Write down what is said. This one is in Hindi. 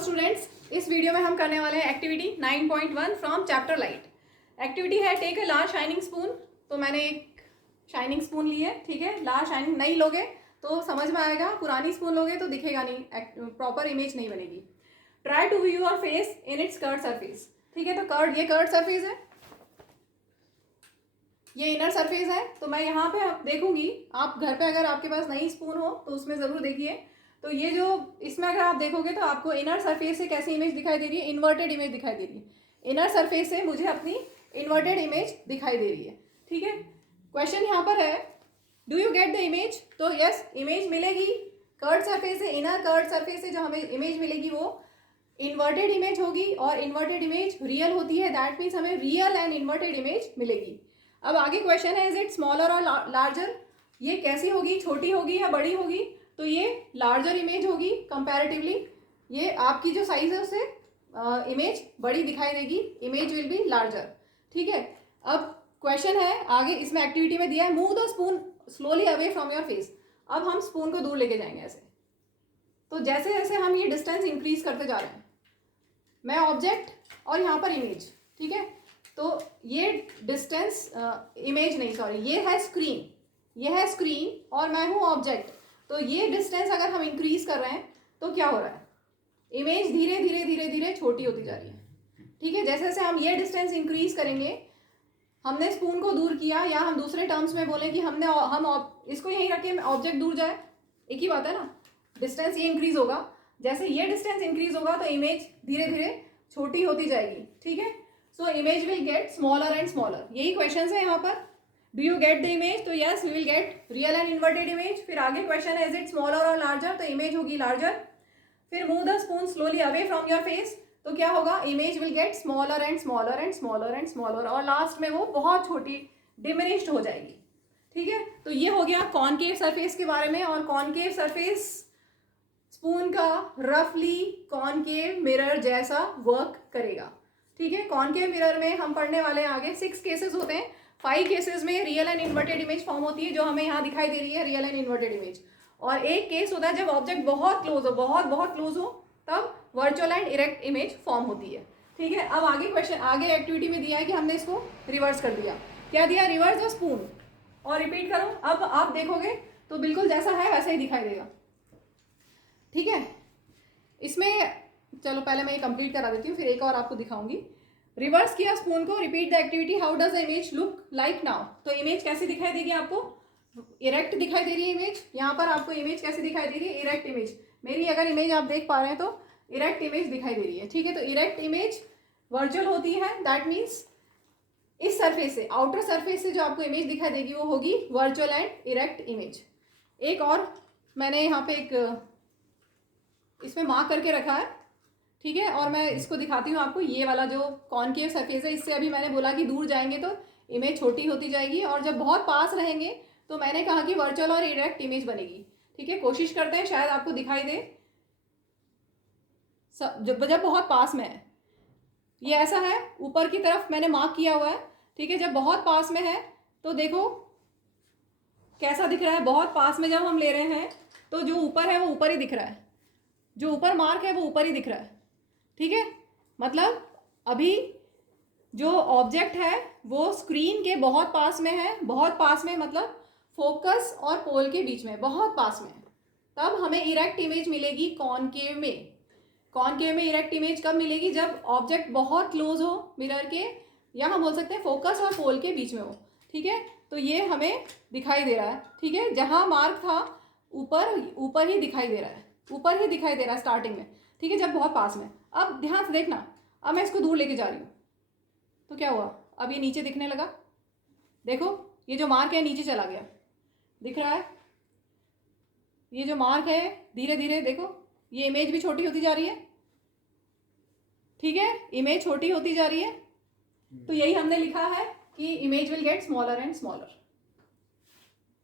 स्टूडेंट्स, इस वीडियो में हम करने वाले हैं activity 9.1 from chapter light. Activity है take a large shining spoon. तो मैंने एक शाइनिंग स्पून ली है, ठीक है। लार्ज शाइनिंग नहीं लोगे तो समझ में आएगा, पुरानी स्पून लोगे तो दिखेगा नहीं, प्रॉपर इमेज नहीं बनेगी। Try to view your face in its curved surface, ठीक है। तो कर्ड, ये कर्ड सरफेस है, ये इनर सरफेस है। तो मैं यहाँ पे देखूंगी, आप घर पे अगर आपके पास नई स्पून हो तो उसमें ज़रूर देखिए। तो ये जो इसमें अगर आप देखोगे तो आपको इनर सरफेस से कैसी इमेज दिखाई दे रही है, इन्वर्टेड इमेज दिखाई दे रही है। इनर सरफेस से मुझे अपनी इन्वर्टेड इमेज दिखाई दे रही है, ठीक है। क्वेश्चन यहाँ पर है, do you get the image? तो यस, इमेज मिलेगी। कर्ड सरफेस से, इनर कर्ड सरफेस से जो हमें इमेज मिलेगी वो इन्वर्टेड इमेज होगी, और इन्वर्टेड इमेज रियल होती है। दैट मीन्स हमें रियल एंड इन्वर्टेड इमेज मिलेगी। अब आगे क्वेश्चन है, इज इट स्मॉलर और लार्जर? ये कैसी होगी, छोटी होगी या बड़ी होगी? तो ये लार्जर इमेज होगी कंपैरेटिवली। ये आपकी जो साइज है उससे इमेज बड़ी दिखाई देगी, इमेज विल बी लार्जर, ठीक है। अब क्वेश्चन है आगे, इसमें एक्टिविटी में दिया है, move the spoon slowly away from your face. अब हम स्पून को दूर लेके जाएंगे ऐसे। तो जैसे जैसे हम ये डिस्टेंस इंक्रीज करते जा रहे हैं, मैं ऑब्जेक्ट और यहाँ पर इमेज, ठीक है। तो ये डिस्टेंस इमेज नहीं, सॉरी, ये है स्क्रीन, ये है स्क्रीन और मैं हूँ ऑब्जेक्ट। तो ये डिस्टेंस अगर हम इंक्रीज कर रहे हैं तो क्या हो रहा है, इमेज धीरे धीरे धीरे धीरे छोटी होती जा रही है, ठीक है। जैसे जैसे हम ये डिस्टेंस इंक्रीज करेंगे, हमने स्पून को दूर किया, या हम दूसरे टर्म्स में बोलें कि हम इसको यहीं रखें, ऑब्जेक्ट दूर जाए, एक ही बात है ना। डिस्टेंस ये इंक्रीज होगा, जैसे ये डिस्टेंस इंक्रीज होगा तो इमेज धीरे धीरे छोटी होती जाएगी, ठीक है। So image will get smaller and smaller. यही क्वेश्चन है यहाँ पर। Do you get the image? तो yes, we will get real and inverted image. फिर आगे क्वेश्चन है, इज इट स्मॉलर और लार्जर? तो इमेज होगी लार्जर। फिर move the spoon slowly away from your face. तो क्या होगा, image will get smaller and smaller and smaller and smaller, और लास्ट में वो बहुत छोटी डिमिनिश्ड हो जाएगी, ठीक है। तो ये हो गया कॉनकेव सरफेस के बारे में। और कॉनकेव सरफेस स्पून का रफली कॉनकेव मिरर जैसा वर्क करेगा, ठीक है। कॉनकेव मिरर में हम पढ़ने वाले हैं आगे 6 केसेस होते हैं। 5 केसेस में real and inverted image form होती है, जो हमें यहाँ दिखाई दे रही है, रियल एंड इन्वर्टेड इमेज। और एक केस होता है जब ऑब्जेक्ट बहुत क्लोज हो, बहुत बहुत क्लोज हो, तब virtual and erect image form होती है, ठीक है। अब आगे क्वेश्चन, आगे एक्टिविटी में दिया है कि हमने इसको रिवर्स कर दिया। क्या दिया? रिवर्स द स्पून, और रिपीट करो। अब आप देखोगे तो बिल्कुल जैसा है वैसा ही दिखाई देगा, ठीक है। इसमें चलो पहले मैं ये कंप्लीट करा देती हूँ, फिर एक और आपको दिखाऊंगी। रिवर्स किया स्पून को, repeat the activity, how does the image look like now? तो इमेज कैसी दिखाई देगी आपको? इरेक्ट दिखाई दे रही है इमेज। यहाँ पर आपको इमेज कैसी दिखाई दे रही है? Erect image. मेरी अगर इमेज आप देख पा रहे हैं तो इरेक्ट इमेज दिखाई दे रही है, ठीक है। तो इरेक्ट इमेज वर्चुअल होती है, दैट मीन्स इस सरफेस से, आउटर सरफेस से जो आपको इमेज दिखाई देगी वो होगी वर्चुअल एंड इरेक्ट इमेज। एक और मैंने यहाँ पे एक इसमें मार्क करके रखा है, ठीक है। और मैं इसको दिखाती हूँ आपको। ये वाला जो कॉनकेव सरफेस है, इससे अभी मैंने बोला कि दूर जाएंगे तो इमेज छोटी होती जाएगी, और जब बहुत पास रहेंगे तो मैंने कहा कि वर्चुअल और इरेक्ट इमेज बनेगी, ठीक है। कोशिश करते हैं शायद आपको दिखाई दे, जब बहुत पास में है। ये ऐसा है, ऊपर की तरफ मैंने मार्क किया हुआ है, ठीक है। जब बहुत पास में है तो देखो कैसा दिख रहा है। बहुत पास में जब हम ले रहे हैं तो जो ऊपर है वो ऊपर ही दिख रहा है, जो ऊपर मार्क है वो ऊपर ही दिख रहा है, ठीक है। मतलब अभी जो ऑब्जेक्ट है वो स्क्रीन के बहुत पास में है, बहुत पास में मतलब फोकस और पोल के बीच में, बहुत पास में। तब हमें इरेक्ट इमेज मिलेगी कॉनकेव में। कॉनकेव में इरेक्ट इमेज कब मिलेगी? जब ऑब्जेक्ट बहुत क्लोज हो मिरर के, या हम बोल सकते हैं फोकस और पोल के बीच में हो, ठीक है। तो ये हमें दिखाई दे रहा है, ठीक है। जहाँ मार्क था ऊपर ही दिखाई दे रहा है, ऊपर ही दिखाई दे रहा है स्टार्टिंग में, ठीक है, जब बहुत पास में। अब ध्यान से देखना, अब मैं इसको दूर लेके जा रही हूँ तो क्या हुआ, अब ये नीचे दिखने लगा। देखो ये जो मार्क है नीचे चला गया, दिख रहा है। ये जो मार्क है धीरे धीरे देखो, ये इमेज भी छोटी होती जा रही है, ठीक है, इमेज छोटी होती जा रही है। तो यही हमने लिखा है कि image will get smaller and smaller.